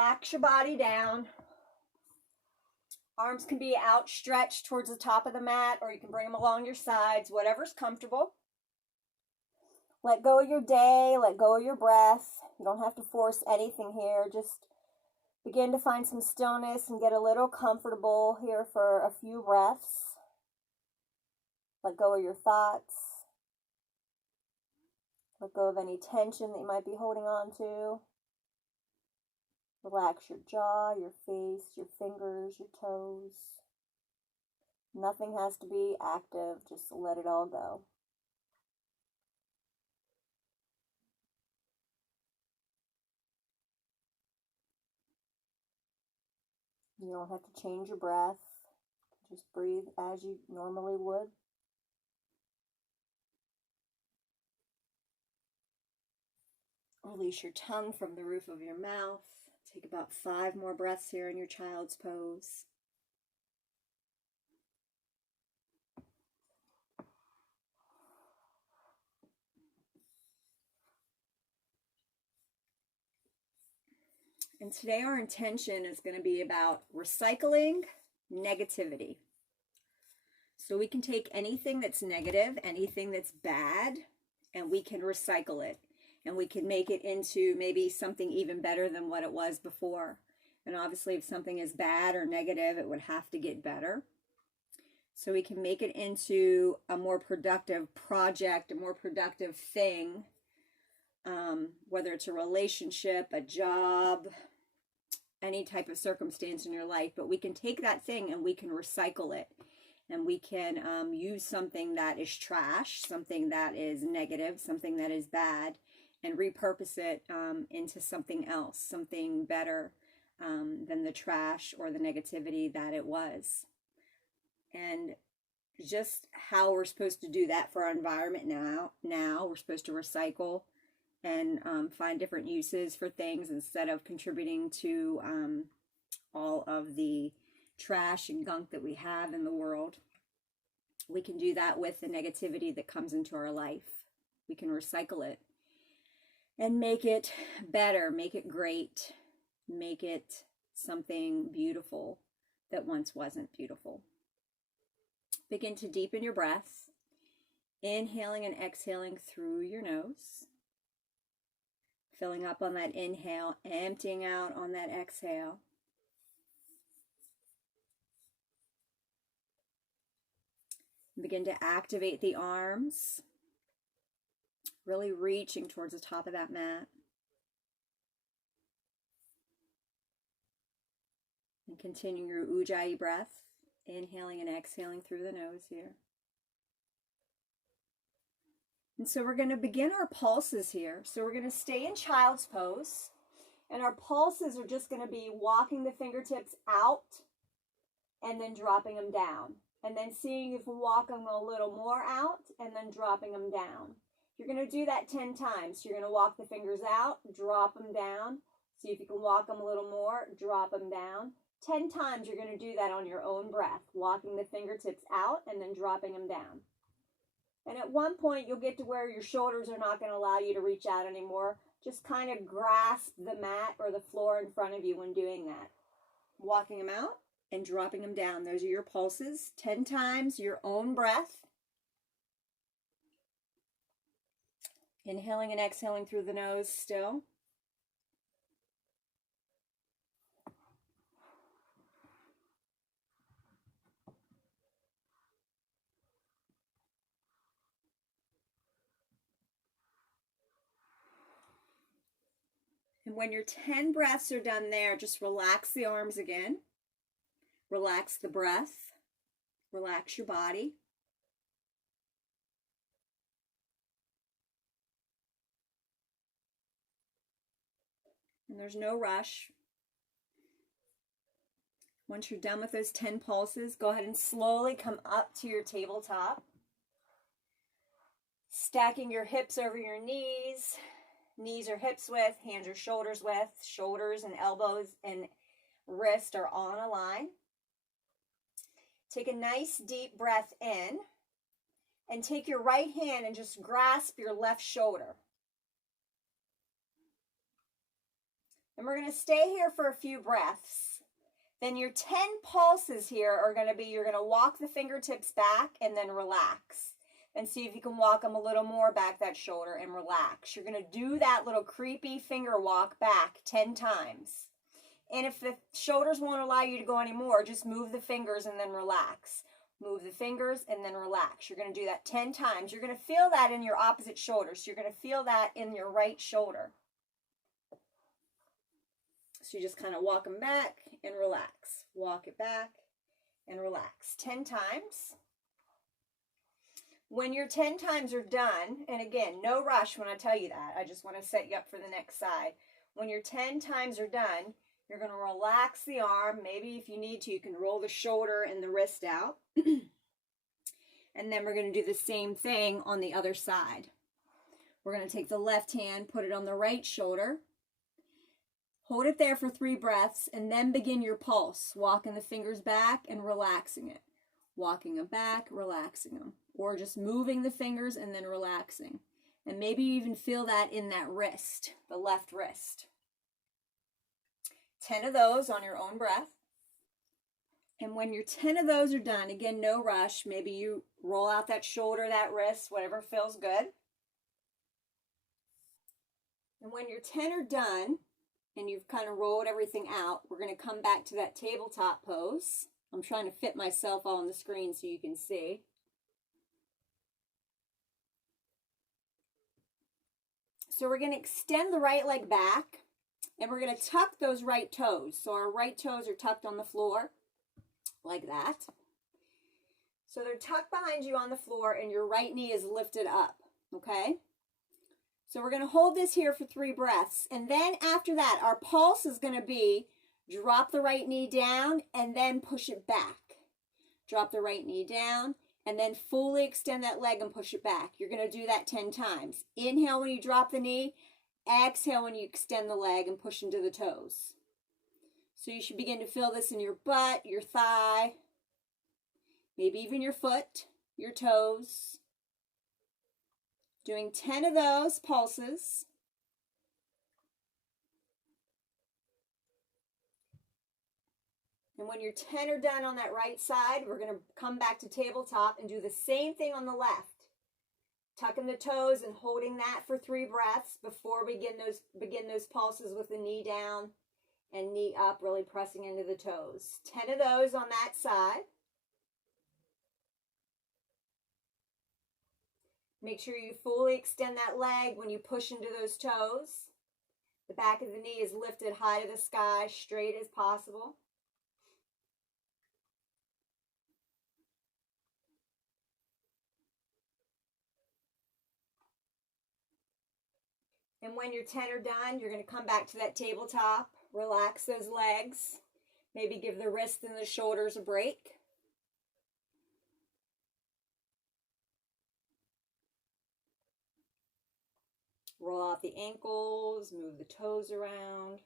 Relax your body down. Arms can be outstretched towards the top of the mat, or you can bring them along your sides, whatever's comfortable. Let go of your day, let go of your breath. You don't have to force anything here. Just begin to find some stillness and get a little comfortable here for a few breaths. Let go of your thoughts. Let go of any tension that you might be holding on to. Relax your jaw, your face, your fingers, your toes. Nothing has to be active, just let it all go. You don't have to change your breath. Just breathe as you normally would. Release your tongue from the roof of your mouth. Take about 5 more breaths here in your child's pose. And today our intention is going to be about recycling negativity. So we can take anything that's negative, anything that's bad, and we can recycle it. And we can make it into maybe something even better than what it was before. And obviously if something is bad or negative, it would have to get better. So we can make it into a more productive project, a more productive thing, whether it's a relationship, a job, any type of circumstance in your life. But we can take that thing and we can recycle it. And we can use something that is trash, something that is negative, something that is bad, and repurpose it into something else, something better than the trash or the negativity that it was. And just how we're supposed to do that for our environment now we're supposed to recycle and find different uses for things instead of contributing to all of the trash and gunk that we have in the world. We can do that with the negativity that comes into our life. We can recycle it and make it better, make it great, make it something beautiful that once wasn't beautiful. Begin to deepen your breath, inhaling and exhaling through your nose. Filling up on that inhale, emptying out on that exhale. Begin to activate the arms, really reaching towards the top of that mat. And continue your Ujjayi breath, inhaling and exhaling through the nose here. And so we're going to begin our pulses here. So we're going to stay in child's pose. And our pulses are just going to be walking the fingertips out and then dropping them down. And then seeing if you can walk them a little more out and then dropping them down. You're going to do that 10 times. So you're going to walk the fingers out, drop them down. See if you can walk them a little more, drop them down. 10 times you're going to do that on your own breath, walking the fingertips out and then dropping them down. And at one point you'll get to where your shoulders are not going to allow you to reach out anymore. Just kind of grasp the mat or the floor in front of you when doing that. Walking them out and dropping them down. Those are your pulses. 10 times your own breath. Inhaling and exhaling through the nose still. And when your 10 breaths are done there, just relax the arms again. Relax the breath. Relax your body. And there's no rush. Once you're done with those 10 pulses, go ahead and slowly come up to your tabletop. Stacking your hips over your knees. Knees or hips width, hands or shoulders width. Shoulders and elbows and wrist are all in a line. Take a nice deep breath in. And take your right hand and just grasp your left shoulder. And we're going to stay here for a few breaths. Then your 10 pulses here are going to be, you're going to walk the fingertips back and then relax. And see if you can walk them a little more back that shoulder and relax. You're going to do that little creepy finger walk back 10 times. And if the shoulders won't allow you to go anymore, just move the fingers and then relax. Move the fingers and then relax. You're going to do that 10 times. You're going to feel that in your opposite shoulder. So you're going to feel that in your right shoulder. So you just kind of walk them back and relax. Walk it back and relax. 10 times. When your 10 times are done, and again, no rush when I tell you that. I just want to set you up for the next side. When your 10 times are done, you're going to relax the arm. Maybe if you need to, you can roll the shoulder and the wrist out. And then we're going to do the same thing on the other side. We're going to take the left hand, put it on the right shoulder. Hold it there for 3 breaths, and then begin your pulse. Walking the fingers back and relaxing it. Walking them back, relaxing them. Or just moving the fingers and then relaxing. And maybe you even feel that in that wrist, the left wrist. 10 of those on your own breath. And when your 10 of those are done, again, no rush. Maybe you roll out that shoulder, that wrist, whatever feels good. And when your 10 are done, and you've kind of rolled everything out, we're going to come back to that tabletop pose. I'm trying to fit myself on the screen so you can see. So we're going to extend the right leg back, and we're going to tuck those right toes. So our right toes are tucked on the floor, like that. So they're tucked behind you on the floor, and your right knee is lifted up, okay? So we're going to hold this here for 3 breaths. And then after that, our pulse is going to be drop the right knee down and then push it back. Drop the right knee down and then fully extend that leg and push it back. You're going to do that 10 times. Inhale when you drop the knee. Exhale when you extend the leg and push into the toes. So you should begin to feel this in your butt, your thigh, maybe even your foot, your toes. Doing 10 of those pulses. And when your 10 are done on that right side, we're going to come back to tabletop and do the same thing on the left. Tucking the toes and holding that for 3 breaths before we begin those pulses with the knee down and knee up, really pressing into the toes. 10 of those on that side. Make sure you fully extend that leg when you push into those toes. The back of the knee is lifted high to the sky, straight as possible. And when your 10 are done, you're going to come back to that tabletop, relax those legs, maybe give the wrists and the shoulders a break. Roll out the ankles, move the toes around.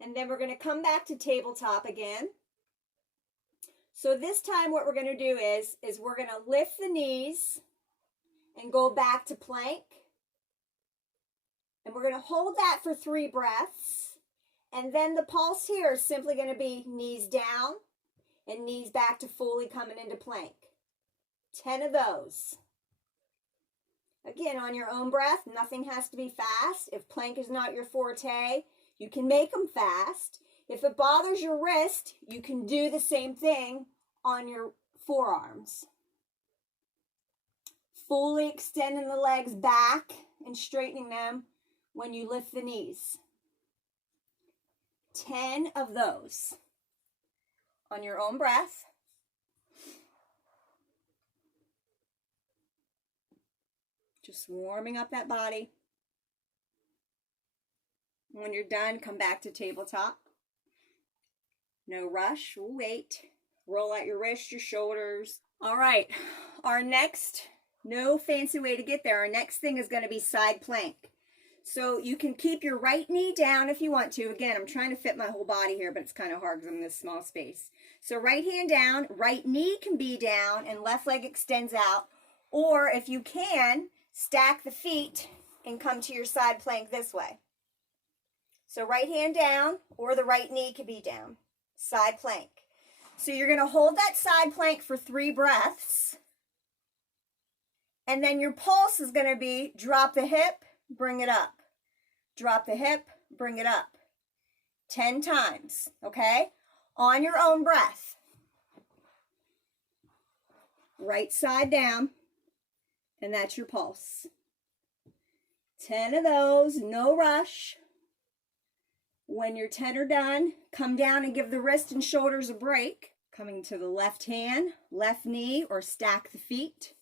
And then we're going to come back to tabletop again. So this time what we're going to do is we're going to lift the knees and go back to plank. And we're going to hold that for 3 breaths. And then the pulse here is simply going to be knees down and knees back to fully coming into plank. 10 of those. Again, on your own breath, nothing has to be fast. If plank is not your forte, you can make them fast. If it bothers your wrist, you can do the same thing on your forearms. Fully extending the legs back and straightening them when you lift the knees. 10 of those on your own breath. Just warming up that body. When you're done, come back to tabletop. No rush, we'll wait. Roll out your wrists, your shoulders. All right, our next, no fancy way to get there. Our next thing is going to be side plank. So you can keep your right knee down if you want to. Again, I'm trying to fit my whole body here, but it's kind of hard because I'm in this small space. So right hand down, right knee can be down, and left leg extends out. Or if you can, stack the feet and come to your side plank this way. So right hand down, or the right knee could be down. Side plank. So you're going to hold that side plank for 3 breaths. And then your pulse is going to be drop the hip, bring it up. Drop the hip, bring it up. 10 times, okay? On your own breath. Right side down, and that's your pulse. 10 of those, no rush. When your 10 are done, come down and give the wrist and shoulders a break. Coming to the left hand, left knee, or stack the feet.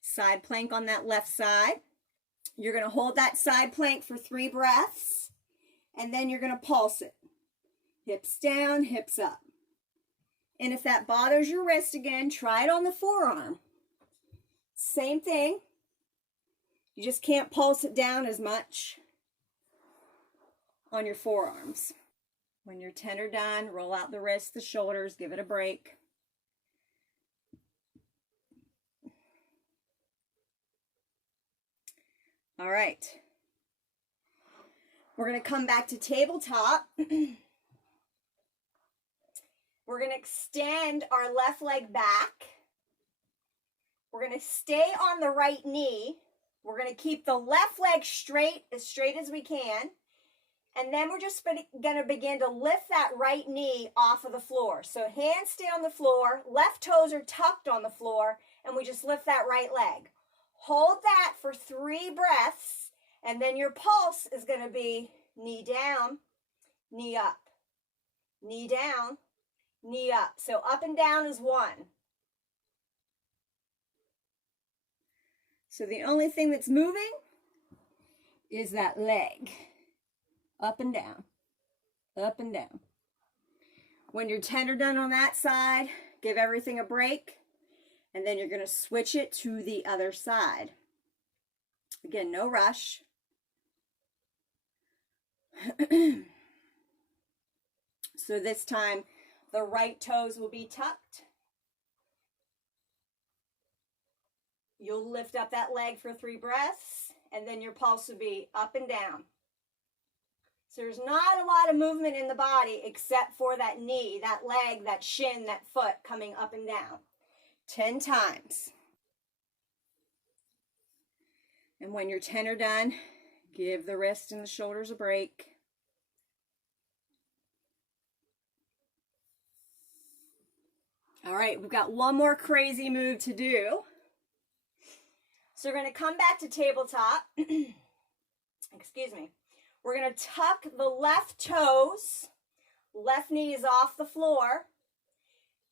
Side plank on that left side. You're going to hold that side plank for 3 breaths, and then you're going to pulse it. Hips down, hips up. And if that bothers your wrist again, try it on the forearm. Same thing. You just can't pulse it down as much on your forearms. When your 10 are done, roll out the wrists, the shoulders, give it a break. All right. We're going to come back to tabletop. We're going to extend our left leg back. We're going to stay on the right knee. We're going to keep the left leg straight as we can. And then we're just going to begin to lift that right knee off of the floor. So hands stay on the floor, left toes are tucked on the floor, and we just lift that right leg. Hold that for 3 breaths, and then your pulse is going to be knee down, knee up, knee down, knee up. So up and down is 1. So the only thing that's moving is that leg. Up and down, up and down. When your 10 are done on that side, give everything a break, and then you're going to switch it to the other side. Again, no rush. So this time, the right toes will be tucked. You'll lift up that leg for 3 breaths, and then your pulse will be up and down. So there's not a lot of movement in the body except for that knee, that leg, that shin, that foot coming up and down. 10 times. And when your 10 are done, give the wrist and the shoulders a break. All right, we've got one more crazy move to do. So we're going to come back to tabletop. Excuse me. We're going to tuck the left toes. Left knee is off the floor.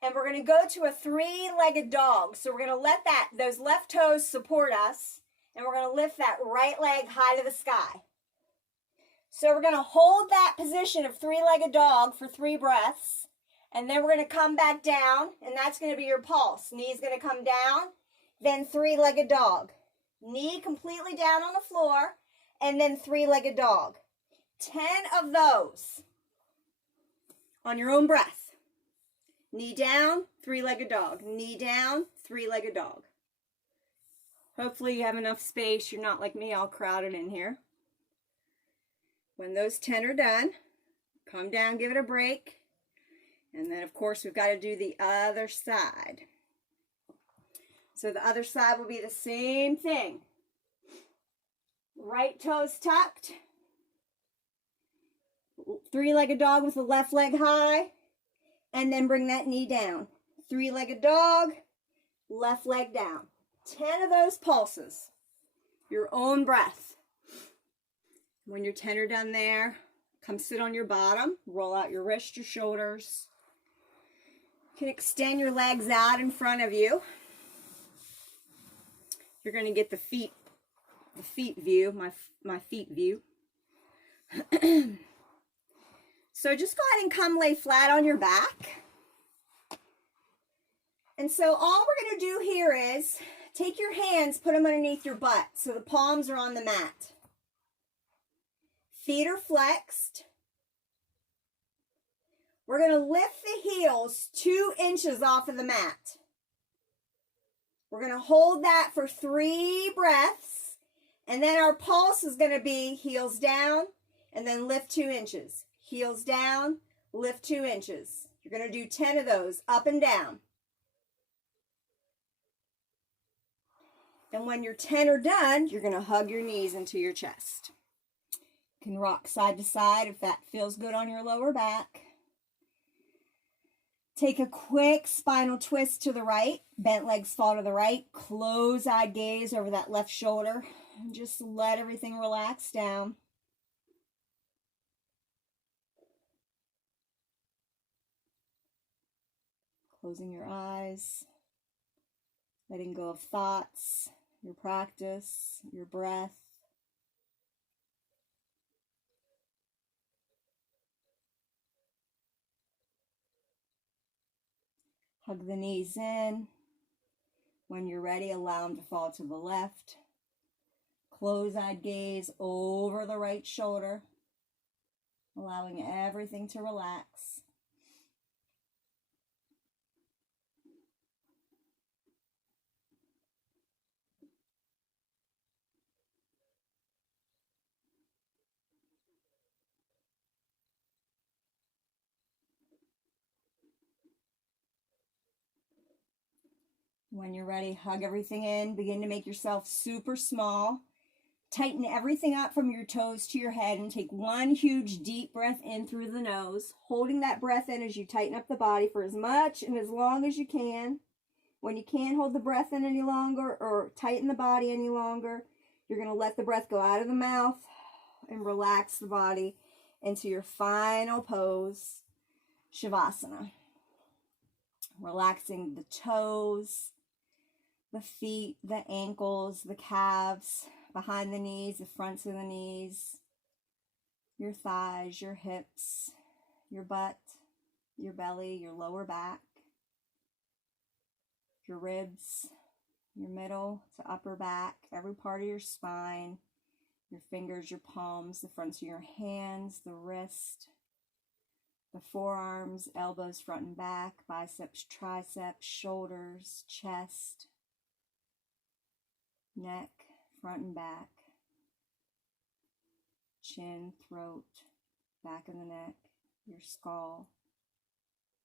And we're going to go to a 3-legged dog. So we're going to let those left toes support us. And we're going to lift that right leg high to the sky. So we're going to hold that position of 3-legged dog for 3 breaths. And then we're going to come back down. And that's going to be your pulse. Knee's going to come down. Then 3-legged dog. Knee completely down on the floor. And then 3-legged dog. 10 of those on your own breath. Knee down, 3-legged dog. Knee down, 3-legged dog. Hopefully you have enough space. You're not like me, all crowded in here. When those 10 are done, come down, give it a break. And then, of course, we've got to do the other side. So the other side will be the same thing. Right toes tucked. 3-legged dog with the left leg high. And then bring that knee down. 3-legged dog, left leg down. 10 of those pulses. Your own breath. When your 10 are done there, come sit on your bottom. Roll out your wrists, your shoulders. You can extend your legs out in front of you. You're going to get the feet view, my feet view. So just go ahead and come lay flat on your back. And so all we're going to do here is take your hands, put them underneath your butt so the palms are on the mat. Feet are flexed. We're going to lift the heels 2 inches off of the mat. We're going to hold that for 3 breaths. And then our pulse is going to be heels down, And then lift 2 inches. Heels down, lift 2 inches. You're going to do 10 of those, up and down. And when your 10 are done, you're going to hug your knees into your chest. You can rock side to side if that feels good on your lower back. Take a quick spinal twist to the right. Bent legs fall to the right. Close-eyed gaze over that left shoulder. And just let everything relax down. Closing your eyes. Letting go of thoughts, your practice, your breath. Hug the knees in. When you're ready, allow them to fall to the left. Close-eyed gaze over the right shoulder, allowing everything to relax. When you're ready, hug everything in. Begin to make yourself super small. Tighten everything up from your toes to your head and take one huge deep breath in through the nose, holding that breath in as you tighten up the body for as much and as long as you can. When you can't hold the breath in any longer or tighten the body any longer, you're going to let the breath go out of the mouth and relax the body into your final pose, Shavasana. Relaxing the toes, the feet, the ankles, the calves, behind the knees, the fronts of the knees, your thighs, your hips, your butt, your belly, your lower back, your ribs, your middle to upper back, every part of your spine, your fingers, your palms, the fronts of your hands, the wrist, the forearms, elbows, front and back, biceps, triceps, shoulders, chest, neck, front and back, chin, throat, back of the neck, your skull,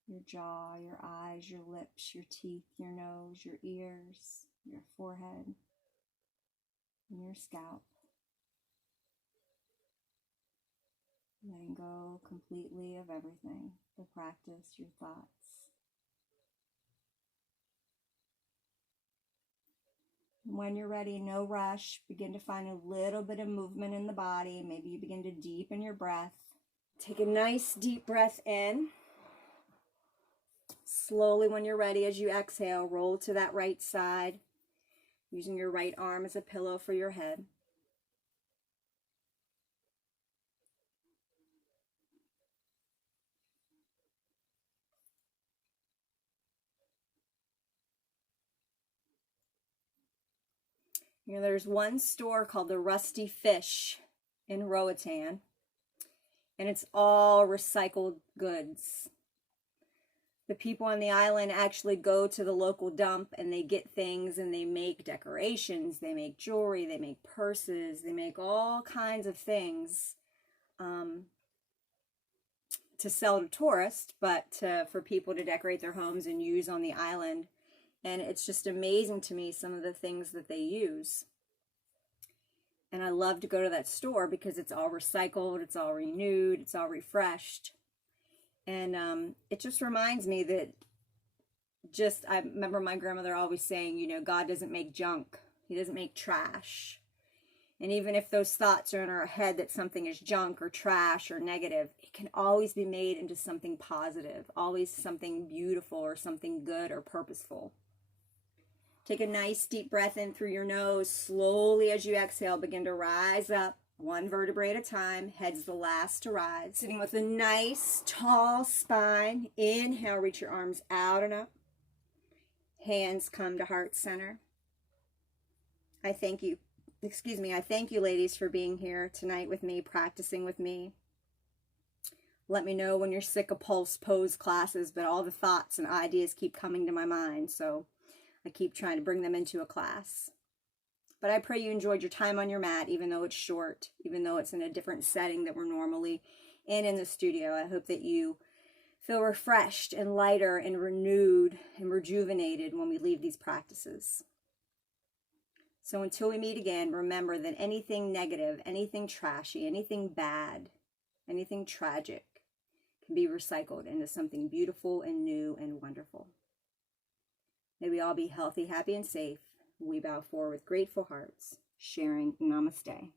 your jaw, your eyes, your lips, your teeth, your nose, your ears, your forehead, and your scalp. Letting go completely of everything, the practice, your thoughts. When you're ready, no rush. Begin to find a little bit of movement in the body. Maybe you begin to deepen your breath. Take a nice deep breath in. Slowly, when you're ready, as you exhale, roll to that right side, using your right arm as a pillow for your head. You know, there's one store called the Rusty Fish in Roatan, and it's all recycled goods. The people on the island actually go to the local dump and they get things and they make decorations, they make jewelry, they make purses, they make all kinds of things to sell to tourists, but for people to decorate their homes and use on the island. And it's just amazing to me, some of the things that they use. And I love to go to that store because it's all recycled, it's all renewed, it's all refreshed. And it just reminds me that I remember my grandmother always saying, you know, God doesn't make junk. He doesn't make trash. And even if those thoughts are in our head that something is junk or trash or negative, it can always be made into something positive, always something beautiful or something good or purposeful. Take a nice deep breath in through your nose. Slowly as you exhale, begin to rise up, one vertebrae at a time. Head's the last to rise. Sitting with a nice tall spine. Inhale, reach your arms out and up. Hands come to heart center. I thank you, ladies, for being here tonight with me, practicing with me. Let me know when you're sick of pulse pose classes, but all the thoughts and ideas keep coming to my mind, so I keep trying to bring them into a class. But I pray you enjoyed your time on your mat, even though it's short, even though it's in a different setting that we're normally in the studio. I hope that you feel refreshed and lighter and renewed and rejuvenated when we leave these practices. So until we meet again, remember that anything negative, anything trashy, anything bad, anything tragic can be recycled into something beautiful and new and wonderful. May we all be healthy, happy, and safe. We bow forward with grateful hearts, sharing Namaste.